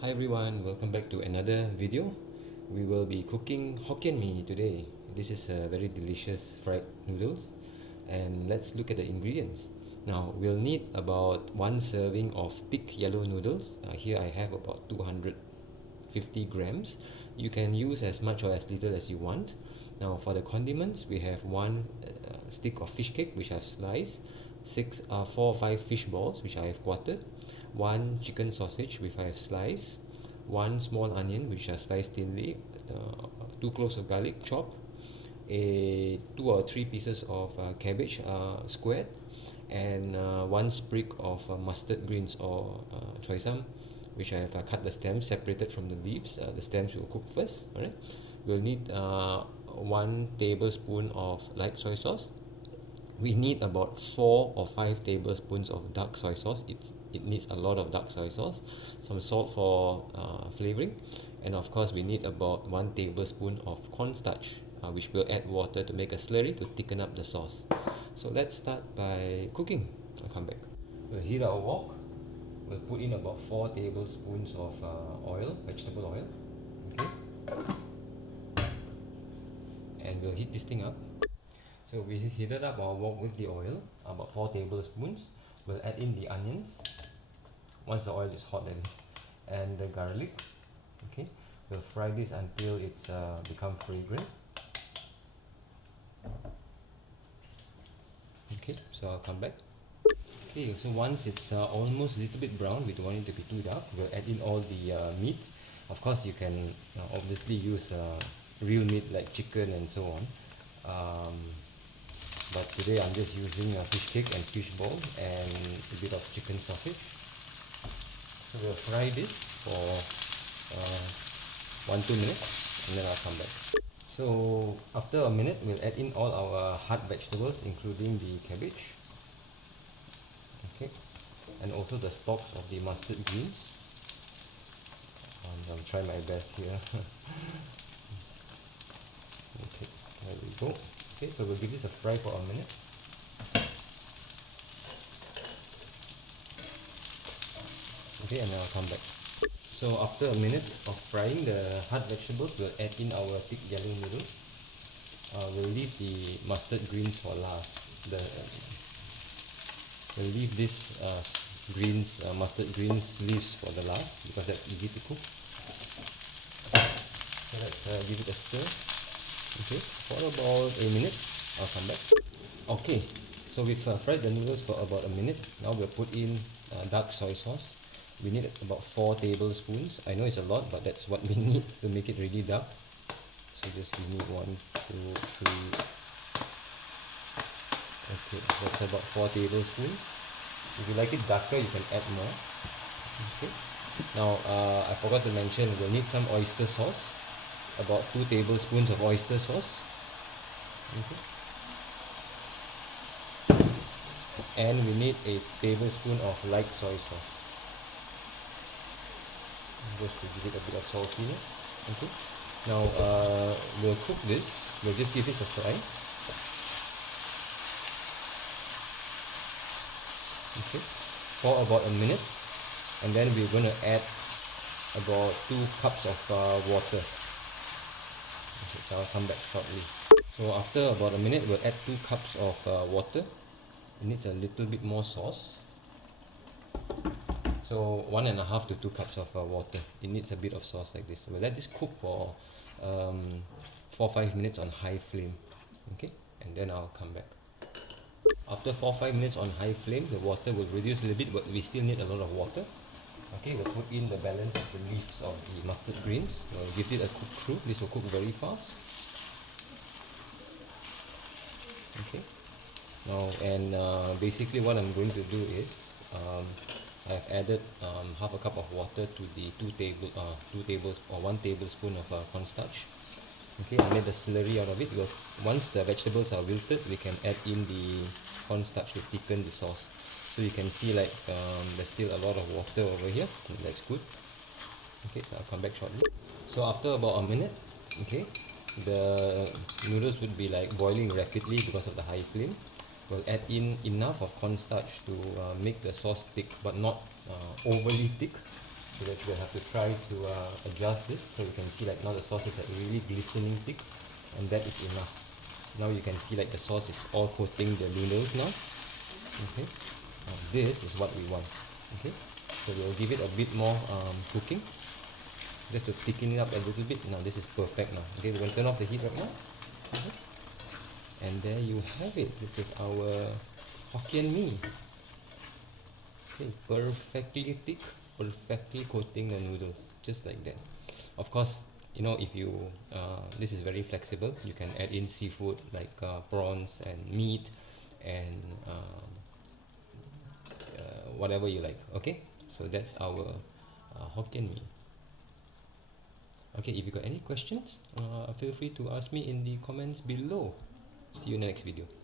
Hi everyone, welcome back to another video. We will be cooking Hokkien Mee today. This is a very delicious fried noodles, and let's look at the ingredients. Now we'll need about one serving of thick yellow noodles. Here I have about 250 grams. You can use as much or as little as you want. Now for the condiments, we have one stick of fish cake which I've sliced, 4 or 5 fish balls which I have quartered, one chicken sausage which I have sliced, one small onion which I sliced thinly, 2 cloves of garlic chopped, 2 or 3 pieces of cabbage squared, and one sprig of mustard greens or choy sam, which I have cut the stems separated from the leaves. The stems will cook first. Alright, we'll need 1 tablespoon of light soy sauce. We need about 4 or 5 tablespoons of dark soy sauce. It needs a lot of dark soy sauce, some salt for flavoring, and of course we need about 1 tablespoon of cornstarch, which will add water to make a slurry to thicken up the sauce. So let's start by cooking. I'll come back. We'll heat our wok. We'll put in about 4 tablespoons of oil, vegetable oil. Okay, and we'll heat this thing up. So we heated up our wok with the oil, about 4 tablespoons. We'll add in the onions, once the oil is hot that is, and the garlic. Okay, we'll fry this until it's become fragrant. Okay, so I'll come back. Okay, so once it's almost a little bit brown, we don't want it to be too dark, we'll add in all the meat. Of course you can obviously use real meat like chicken and so on. But today I'm just using a fish cake and fish ball and a bit of chicken sausage. So we'll fry this for 1-2 minutes and then I'll come back. So after a minute we'll add in all our hard vegetables, including the cabbage, okay, and also the stalks of the mustard greens. I'll try my best here. Okay, there we go. Okay, so we'll give this a fry for a minute. Okay, and then I'll come back. So after a minute of frying the hard vegetables, we'll add in our thick yellow noodles. We'll leave the mustard greens for last. We'll leave this mustard greens leaves for the last because that's easy to cook. So let's give it a stir. Okay, for about a minute, I'll come back. Okay, so we've fried the noodles for about a minute. Now we'll put in dark soy sauce. We need about 4 tablespoons. I know it's a lot, but that's what we need to make it really dark. So just give me 1, 2, 3. Okay, that's about 4 tablespoons. If you like it darker, you can add more. Okay. Now I forgot to mention we'll need some oyster sauce. About 2 tablespoons of oyster sauce. Okay. And we need a tablespoon of light soy sauce, just to give it a bit of saltiness. Okay. Now we'll cook this. We'll just give it a fry. Okay, for about a minute, and then we're going to add about 2 cups of water. Okay, so I'll come back shortly. So after about a minute, we'll add 2 cups of water. It needs a little bit more sauce. So 1.5 to 2 cups of water. It needs a bit of sauce like this. We'll let this cook for 4-5 minutes on high flame. Okay, and then I'll come back. After 4-5 minutes on high flame, the water will reduce a little bit, but we still need a lot of water. Okay, we'll put in the balance of the leaves of the mustard greens. We'll give it a cook through. This will cook very fast. Okay. Now, and basically what I'm going to do is I've added half a cup of water to the 1 tablespoon of cornstarch. Okay, I made a slurry out of it. Once the vegetables are wilted, we can add in the cornstarch to thicken the sauce. So you can see like there's still a lot of water over here. That's good. Okay, so I'll come back shortly. So after about a minute, okay, the noodles would be like boiling rapidly because of the high flame. We'll add in enough of cornstarch to make the sauce thick, but not overly thick. So that we'll have to try to adjust this, so you can see like now the sauce is like really glistening thick, and that is enough. Now you can see like the sauce is all coating the noodles now. Okay, now this is what we want. Okay, so we'll give it a bit more cooking, just to thicken it up a little bit. Now this is perfect now. Okay, we're going to turn off the heat right now. Okay. And there you have it. This is our Hokkien mee. Okay, perfectly thick, perfectly coating the noodles, just like that. Of course, you know, if you this is very flexible, you can add in seafood like prawns and meat and whatever you like. Okay, so that's our Hokkien mee. Okay, if you got any questions, feel free to ask me in the comments below. See you in the next video.